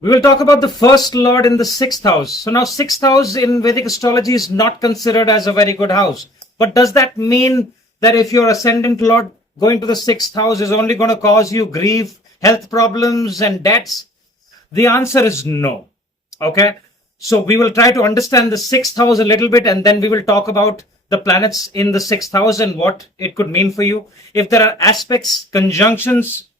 We will talk about the first lord in the sixth house. So now sixth house in Vedic astrology is not considered as a very good house. But does that mean that if your ascendant lord going to the sixth house is only going to cause you grief, health problems and debts? The answer is no. Okay. So we will try to understand the sixth house a little bit, and then we will talk about the planets in the sixth house and what it could mean for you. If there are aspects, conjunctions,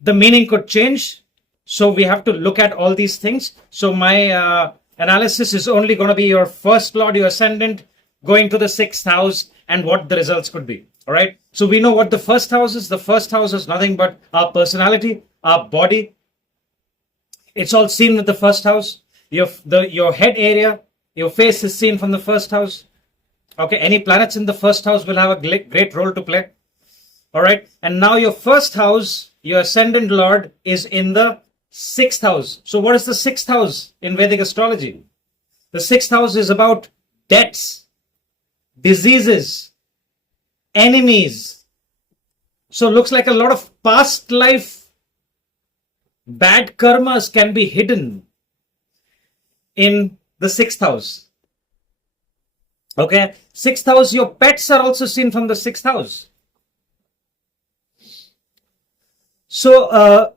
the meaning could change. So we have to look at all these things. So my analysis is only going to be your first lord, your ascendant, going to the sixth house, and what the results could be. All right. So we know what the first house is. The first house is nothing but our personality, our body. It's all seen with the first house. Your head area, your face is seen from the first house. Okay. Any planets in the first house will have a great role to play. All right. And now your first house, your ascendant lord, is in the sixth house. So what is the sixth house in Vedic astrology? The sixth house is about debts, diseases, enemies. So looks like a lot of past life bad karmas can be hidden in the sixth house. Okay. Sixth house, your pets are also seen from the sixth house. So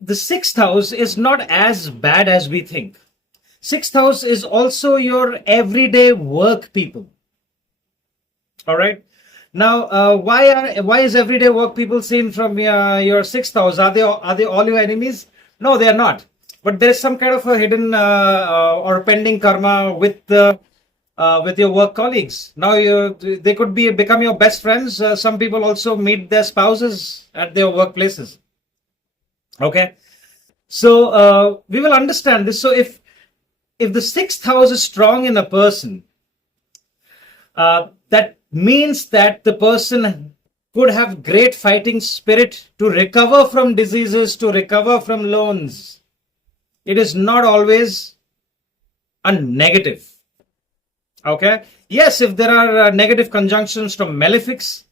the sixth house is not as bad as we think. Sixth house is also your everyday work people. All right. Now, why is everyday work people seen from your sixth house? Are they all your enemies? No, they are not. But there is some kind of a hidden or pending karma with your work colleagues. Now they could become your best friends. Some people also meet their spouses at their workplaces. Okay, so we will understand this. So if the sixth house is strong in a person, that means that the person could have great fighting spirit to recover from diseases, to recover from loans. It is not always a negative. Okay. Yes, if there are negative conjunctions from malefics,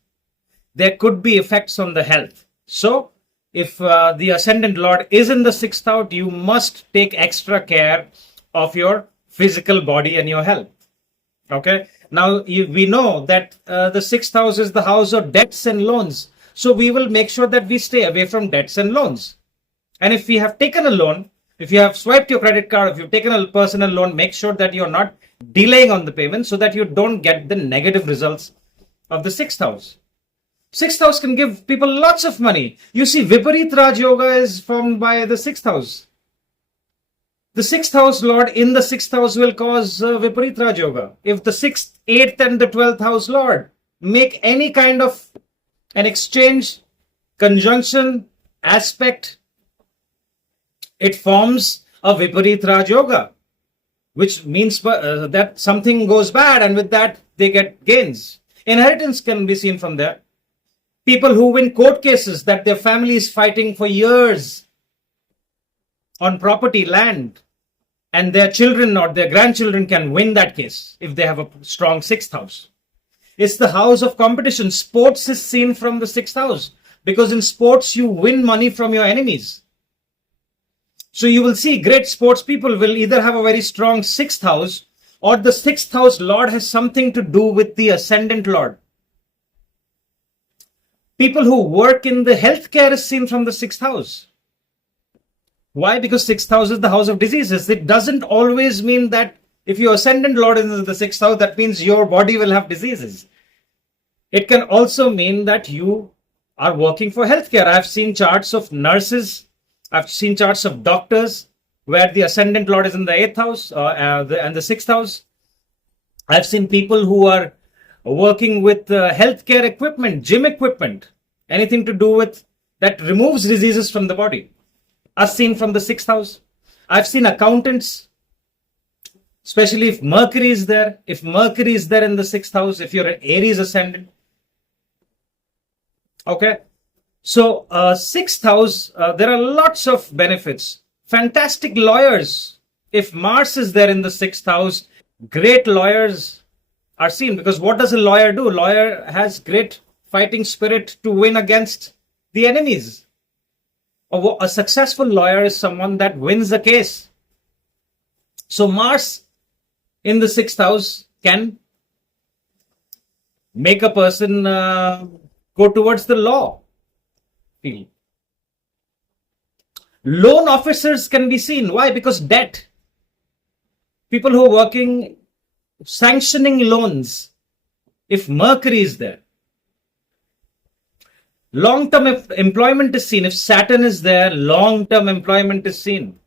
there could be effects on the health. So if the ascendant lord is in the sixth house, you must take extra care of your physical body and your health. Okay. Now we know that the sixth house is the house of debts and loans. So we will make sure that we stay away from debts and loans. And if we have taken a loan, if you have swiped your credit card, if you've taken a personal loan, make sure that you're not delaying on the payment so that you don't get the negative results of the sixth house. Sixth house can give people lots of money. You see, Viparit Raj Yoga is formed by the sixth house. The sixth house lord in the sixth house will cause Viparit Raj Yoga. If the sixth, eighth, and the 12th house lord make any kind of an exchange, conjunction, aspect, it forms a Viparit Raj Yoga, which means that something goes bad, and with that they get gains. Inheritance can be seen from there. People who win court cases that their family is fighting for years on property, land, and their children or their grandchildren can win that case if they have a strong sixth house. It's the house of competition. Sports is seen from the sixth house because in sports you win money from your enemies. So you will see great sports people will either have a very strong sixth house, or the sixth house lord has something to do with the ascendant lord. People who work in the healthcare is seen from the sixth house. Why? Because sixth house is the house of diseases. It doesn't always mean that if your ascendant lord is in the sixth house, that means your body will have diseases. It can also mean that you are working for healthcare. I've seen charts of nurses. I've seen charts of doctors where the ascendant lord is in the eighth house and the sixth house. I've seen people who are working with healthcare equipment, gym equipment, anything to do with that removes diseases from the body, are seen from the sixth house. I've seen accountants, especially if Mercury is there. If Mercury is there in the sixth house, if you're an Aries ascendant. Okay. So sixth house, there are lots of benefits. Fantastic lawyers. If Mars is there in the sixth house, great lawyers are seen, because what does a lawyer do? A lawyer has great fighting spirit to win against the enemies. A successful lawyer is someone that wins a case. So Mars in the 6th house can make a person go towards the law field. Loan officers can be seen. Why? Because debt. People who are working, sanctioning loans, if Mercury is there. Long-term employment is seen. If Saturn is there, long-term employment is seen.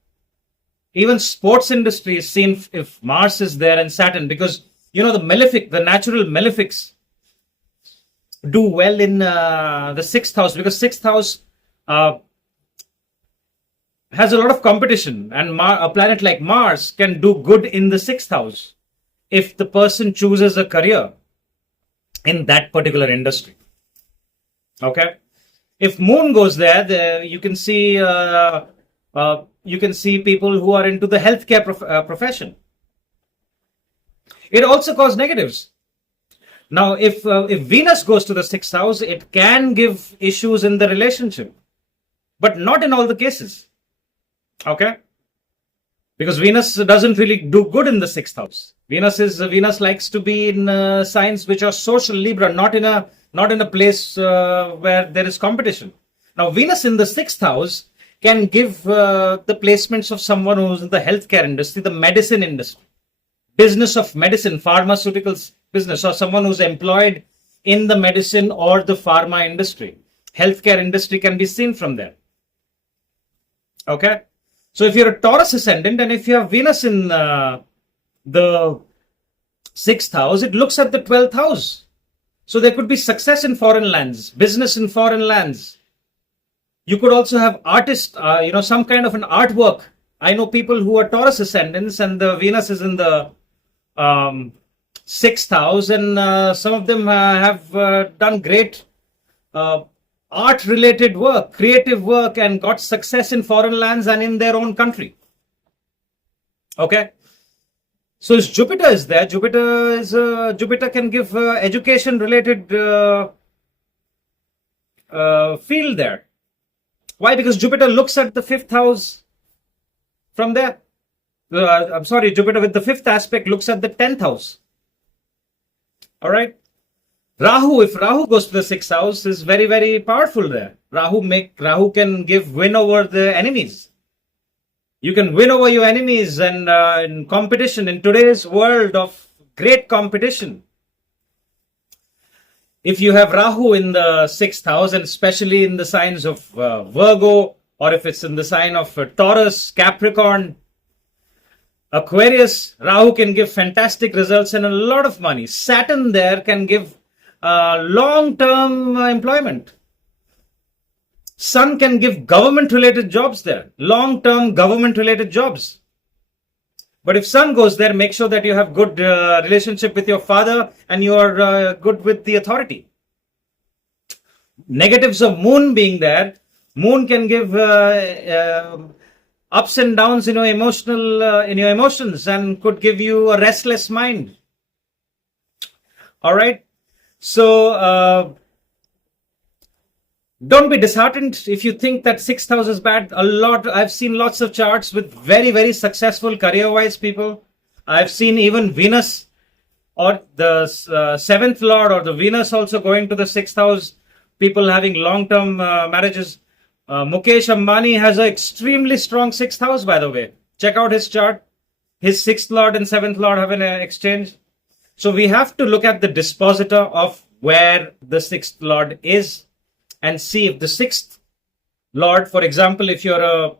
Even sports industry is seen if Mars is there and Saturn, because the malefic, the natural malefics do well in the 6th house, because 6th house has a lot of competition, and a planet like Mars can do good in the 6th house if the person chooses a career in that particular industry. Okay, if Moon goes there, you can see people who are into the healthcare profession. It also causes negatives. Now, if Venus goes to the 6th house, it can give issues in the relationship, but not in all the cases. Okay, because Venus doesn't really do good in the 6th house. Venus likes to be in signs which are social, Libra, not in a place where there is competition. Now, Venus in the 6th house can give the placements of someone who's in the healthcare industry, the medicine industry, business of medicine, pharmaceuticals business, or someone who's employed in the medicine or the pharma industry. Healthcare industry can be seen from there. Okay, so if you're a Taurus ascendant and if you have Venus in the 6th house, it looks at the 12th house. So there could be success in foreign lands, business in foreign lands. You could also have artists, some kind of an artwork. I know people who are Taurus ascendants and the Venus is in the 6th house, and some of them have done great art-related work, creative work, and got success in foreign lands and in their own country. Okay, so if Jupiter is there, Jupiter can give education-related field there. Why? Because Jupiter looks at the 5th house from there. Jupiter with the 5th aspect looks at the 10th house. All right. If Rahu goes to the 6th house, is very, very powerful there. Rahu can give win over the enemies. You can win over your enemies, and in competition, in today's world of great competition. If you have Rahu in the 6th house, and especially in the signs of Virgo, or if it's in the sign of Taurus, Capricorn, Aquarius, Rahu can give fantastic results and a lot of money. Saturn there can give long-term employment. Sun can give government-related jobs there, long-term government-related jobs. But if Sun goes there, make sure that you have good relationship with your father and you are good with the authority. Negatives of Moon being there, Moon can give ups and downs in your emotions, and could give you a restless mind. All right. So don't be disheartened if you think that 6th house is bad. I've seen lots of charts with very, very successful career-wise people. I've seen even Venus or the 7th Lord or the Venus also going to the 6th house, people having long-term marriages. Mukesh Ambani has an extremely strong 6th house, by the way. Check out his chart. His 6th Lord and 7th Lord have an exchange. So we have to look at the dispositor of where the 6th Lord is and see if the 6th Lord, for example, if you're a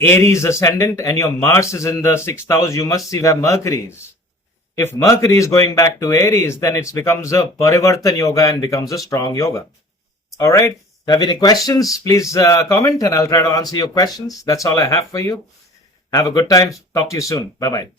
Aries ascendant and your Mars is in the 6th house, you must see where Mercury is. If Mercury is going back to Aries, then it becomes a Parivartan Yoga and becomes a strong yoga. All right. If you have any questions, please comment and I'll try to answer your questions. That's all I have for you. Have a good time. Talk to you soon. Bye-bye.